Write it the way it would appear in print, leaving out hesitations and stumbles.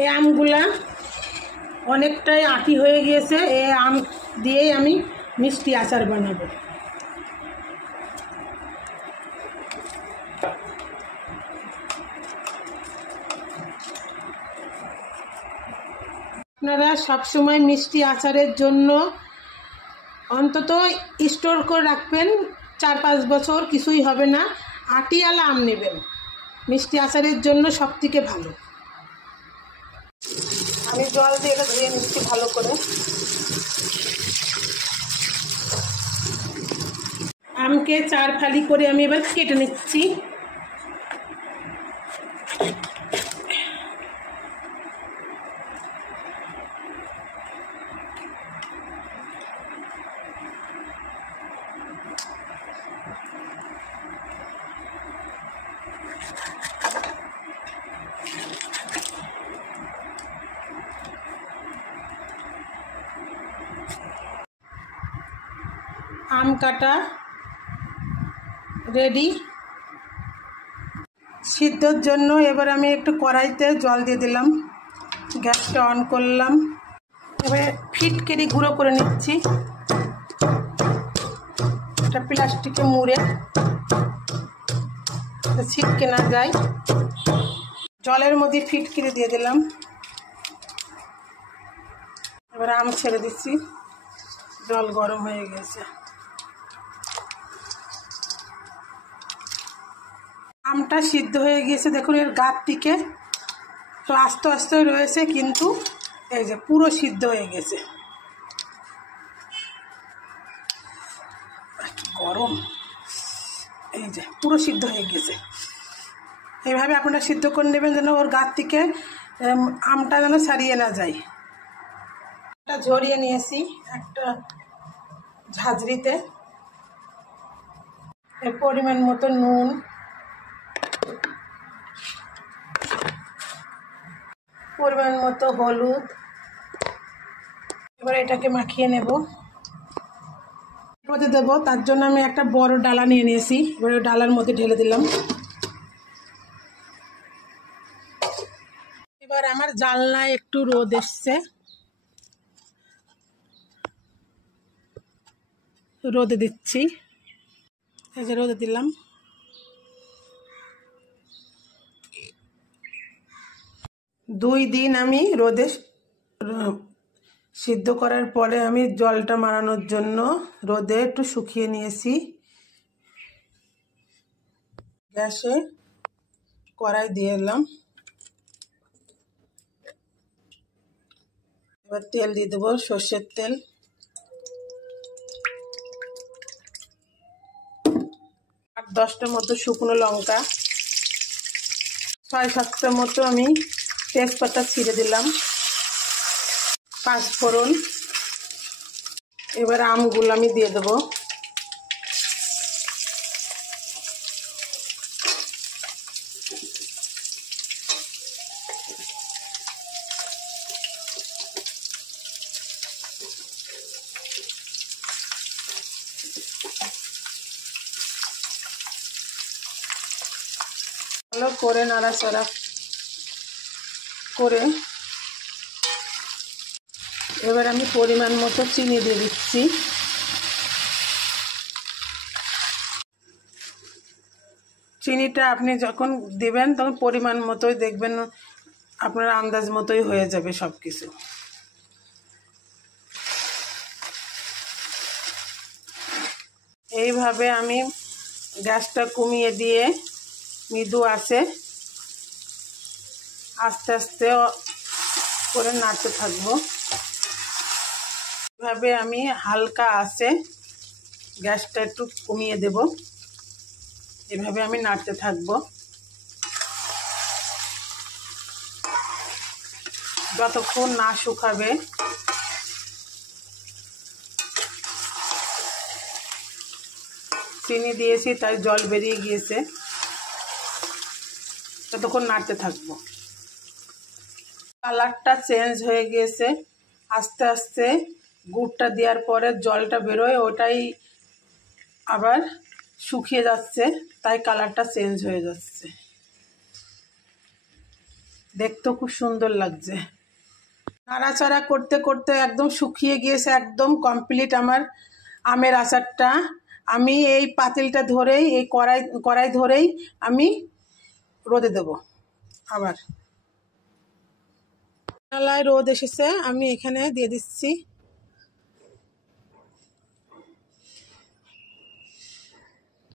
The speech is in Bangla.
এই আমগুলা অনেকটাই আঁটি হয়ে গিয়েছে। এই আম দিয়েই আমি মিষ্টি আচার বানাবো। আপনারা সবসময় মিষ্টি আচারের জন্য অন্তত স্টোর করে রাখবেন 4-5 বছর, কিছুই হবে না। আটিয়ালা আম নেবেন, মিষ্টি আচারের জন্য সব থেকে ভালো। আমি জল দিয়ে এটা ধুয়ে নিচ্ছি ভালো করে। আমকে 4 ফালি করে আমি এবার কেটে নিচ্ছি। আম কাটা রেডি। সিদ্ধর জন্য এবার আমি একটু কড়াইতে জল দিয়ে দিলাম, গ্যাসটা অন করলাম। এবারে ফিটকিরি গুঁড়ো করে নিচ্ছি। এটা প্লাস্টিকে মুড়ে ছিটকে না যায়। জলের মধ্যে ফিটকিরি দিয়ে দিলাম। এবার আম ছেড়ে দিচ্ছি, জল গরম হয়ে গেছে। আমটা সিদ্ধ হয়ে গিয়েছে, দেখুন এর গাছ থেকে তো আস্তে আস্তে রয়েছে, কিন্তু এই যে পুরো সিদ্ধ হয়ে গেছে। কি গরম, এই যে পুরো সিদ্ধ হয়ে গেছে। এইভাবে আপনারা সিদ্ধ করে নেবেন যেন ওর গাছ থেকে আমটা যেন ছাড়িয়ে না যায়। একটা ঝরিয়ে নিয়েছি একটা ঝাঁঝরিতে। এর পরিমাণ মতো নুন, পরিমাণ মতো হলুদ। এবার এটাকে মাখিয়ে নেব, মধ্যে দেবো। তার জন্য আমি একটা বড় ডালা নিয়ে নিয়েছি। এবার ডালার মধ্যে ঢেলে দিলাম। এবার আমার জানলায় একটু রোদ এসছে, রোদে দিচ্ছি। এই যে রোদে দিলাম। দুই দিন আমি রোদে সিদ্ধ করার পরে আমি জলটা মারানোর জন্য রোদে একটু শুকিয়ে নিয়েছি। গ্যাসে কড়াই দিয়ে এলাম। এবার তেল দিয়ে দেবো, সর্ষের তেল। 8-10টার মতো শুকনো লঙ্কা, 6-7টার মতো আমি তেজপাতা ছিঁড়ে দিলাম, 5 ফোড়ন। এবার আমগুলো আমি দিয়ে দেবো। ভালো করে নাড়াচাড়া করে এবার আমি পরিমাণ মতো চিনি দিয়ে দিচ্ছি। চিনিটা আপনি যখন দেবেন তখন পরিমাণ মতোই দেখবেন, আপনার আন্দাজ মতোই হয়ে যাবে সব কিছু। এইভাবে আমি গ্যাসটা কমিয়ে দিয়ে মৃদু আছে আস্তে আস্তে করে নাড়তে থাকবো। এভাবে আমি হালকা আছে গ্যাসটা একটু কমিয়ে দেব। এভাবে আমি নাড়তে থাকবো যতক্ষণ না শুকাবে। চিনি দিয়েছি তাই জল বেরিয়ে গিয়েছে, ততক্ষণ নাড়তে থাকবো। কালারটা চেঞ্জ হয়ে গিয়েছে, আস্তে আস্তে গুড়টা দেওয়ার পরে জলটা বেরোয়, ওটাই আবার শুকিয়ে যাচ্ছে, তাই কালারটা চেঞ্জ হয়ে যাচ্ছে। দেখতেও খুব সুন্দর লাগছে। নাড়াচাড়া করতে করতে একদম শুকিয়ে গিয়েছে, একদম কমপ্লিট আমার আমের আচারটা। আমি এই পাতিলটা ধরেই, এই কড়াই ধরেই আমি রোদে দেব। আবার নালায় রোদ এসেছে, আমি এখানে দিয়ে দিচ্ছি